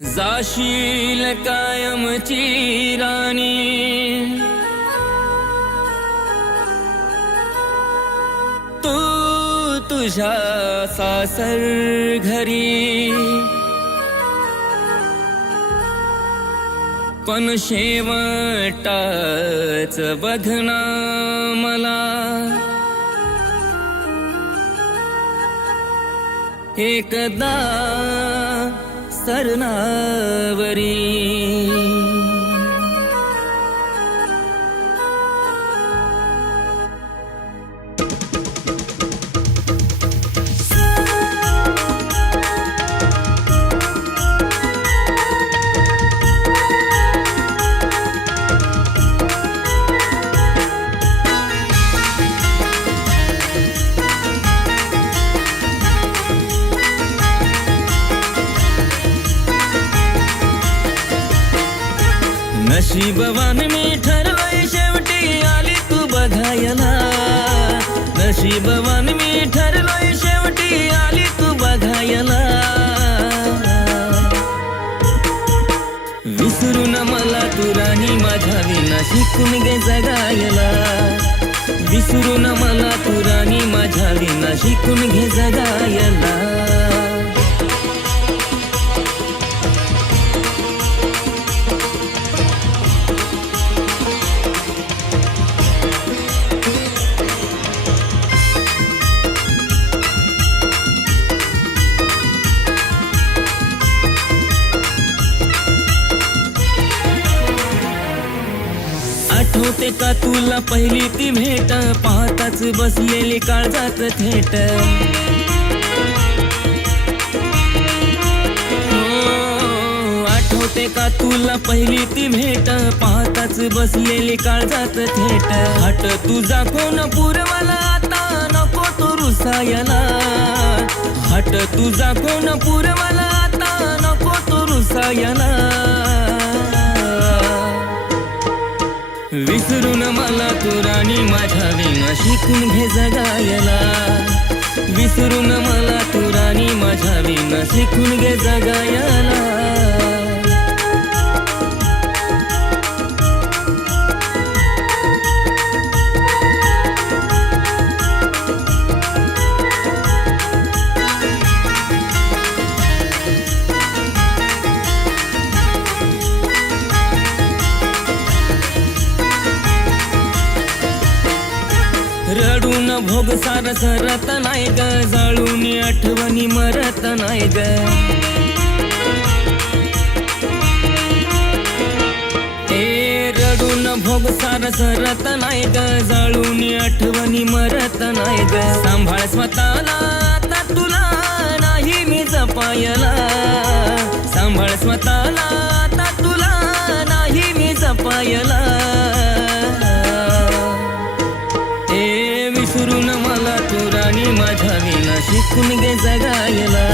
जाशील कायमची राणी तू तुझ्या सासर घरी, पण शेवटाच बघना मला एकदा सरनावरी। नशीबवान मी ठरलोय शेवटी आली तू बघायला, नशीबवान मी ठरलोय शेवटी आली तू बघायला। विसरून मला तू राणी माझ्या विना शिकून गे जगायला, विसरून मला तू राणी माझ्या विना शिकून घे जगायला। आठवते का तुला पहिली ती भेट, पाहताच बसलेली काळजात थेट। आठवते का तुला पहिली ती भेट, पाहताच बसलेली काळजात थेट। हट तुझा कोण पुरवाला आता नको तू रुसायला, हट तुझा कोण पुरवाला आता नको तू रुसायला। विसरून मला तू राणी माझ्या विना शिकून घे जगायला, विसरून मला तू राणी माझ्या विना शिकून घे जगायला। रडून भोग सार सरत नाही ग, जाळून आठवणी मरत नाही ग। ए रडून भोग सार सरत नाही ग, जाळून आठवणी मरत नाही ग। सांभाळ स्वतःला आता तुला नाही मी जपायला, सांभाळ स्वतःला आता तुला नाही मी जपायला। विसरून मला तू राणी माझ्या विना शिकून घे जगायला,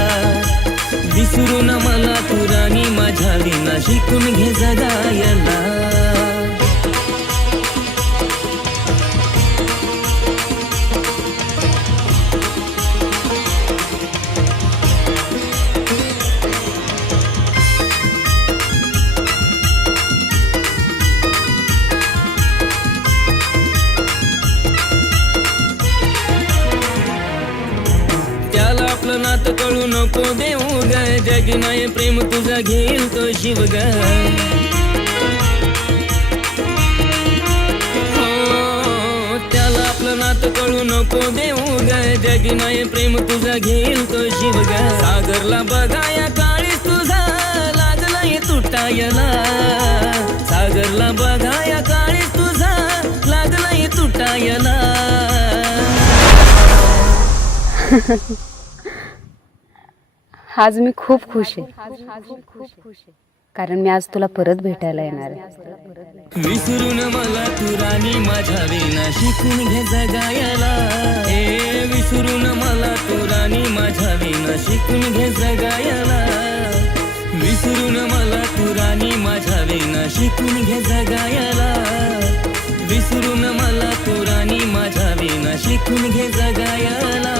विसरून मला तू राणी माझ्या विना शिकून घे जगायला। आपलं नात कळू नको देऊ ग, जगी नाही प्रेम तुझा घेईल तो शिव ग। हो त्याला आपलं नात कळू नको देऊ ग, जगी नाही प्रेम तुझा घेईल तो शिव ग। सागरला बघाया काळीस तुझा लागलाय तुटायला, सागरला बघाया काळीस तुझा लागलाय तुटायला। आज मी खूप खुश आहे, कारण मी आज तुला परत भेटायला येणार आहे। विसरून मला तू राणी माझ्या विना शिकून घे जगायला, ए विसरून मला तू राणी माझ्या विना शिकून घे जगायला, विसरून मला तू राणी माझ्या विना शिकून घे जगायला, विसरून मला तू राणी माझ्या विना शिकून घे जगायला।